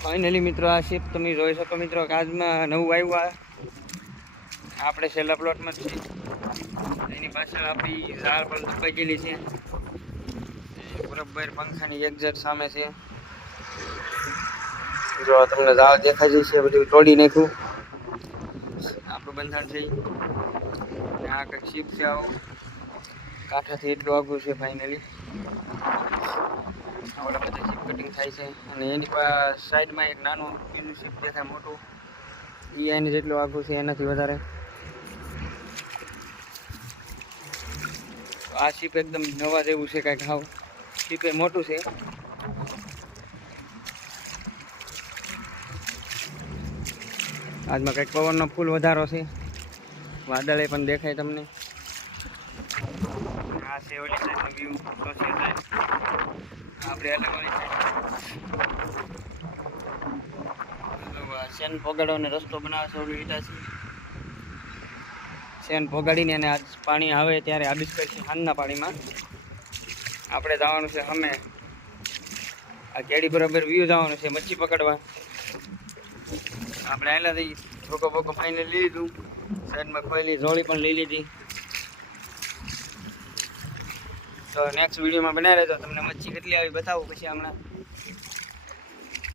finally મિત્રો આ ship તમે જોઈ શકો મિત્રો આજમાં નવું આવ્યું આપણે છેલ્લા પ્લોટમાં છે એની પાછળ આપણી ઝાડ પણ દબાઈ ગયેલી છે બરાબર પંખાની એક્ઝેક્ટ સામે છે જો તમને ઝાડ દેખાય છે બધું તોડી નાખ્યું આપણું બંધાણ છે આ કંઈક શિપ છે આવો કાંઠાથી એટલું આગું છે ફાઇનલી આવડા બધા શિપ કટિંગ થાય છે અને એની સાઈડમાં એક નાનું બીજું શિપ દેખાય મોટું એની જેટલું આગું છે એનાથી વધારે આ શિપ એકદમ નવા જેવું છે કાંઈક હાવ શિપ એ મોટું છે આજમાં કંઈક પવનનો ફૂલ વધારો છે વાદળે પણ દેખાય તમને આ છે ઓલી સાઈડનો વ્યૂ સોશિયલ સાઈડ આપણે અલગ ઓલી સાઈડ શેન પોગાડવાનો રસ્તો બનાવે છે ઓલી ઈટાથી શેન પોગાડીને અને આજ પાણી આવે ત્યારે આબિશ કરશે હાનના પાણીમાં આપણે જવાનું છે અમે આ કેડી બરાબર વ્યૂ જવાનું છે મચ્છી પકડવા આપણે આવેલાથી ધોકો બોકો ફાઇનલ લઈ લીધું સાઈડમાં ખોયેલી જોડી પણ લઈ લીધી તો નેક્સ્ટ વિડીયોમાં બનાવી રહેજો તમને મચ્છી કેટલી આવી બતાવું પછી હમણાં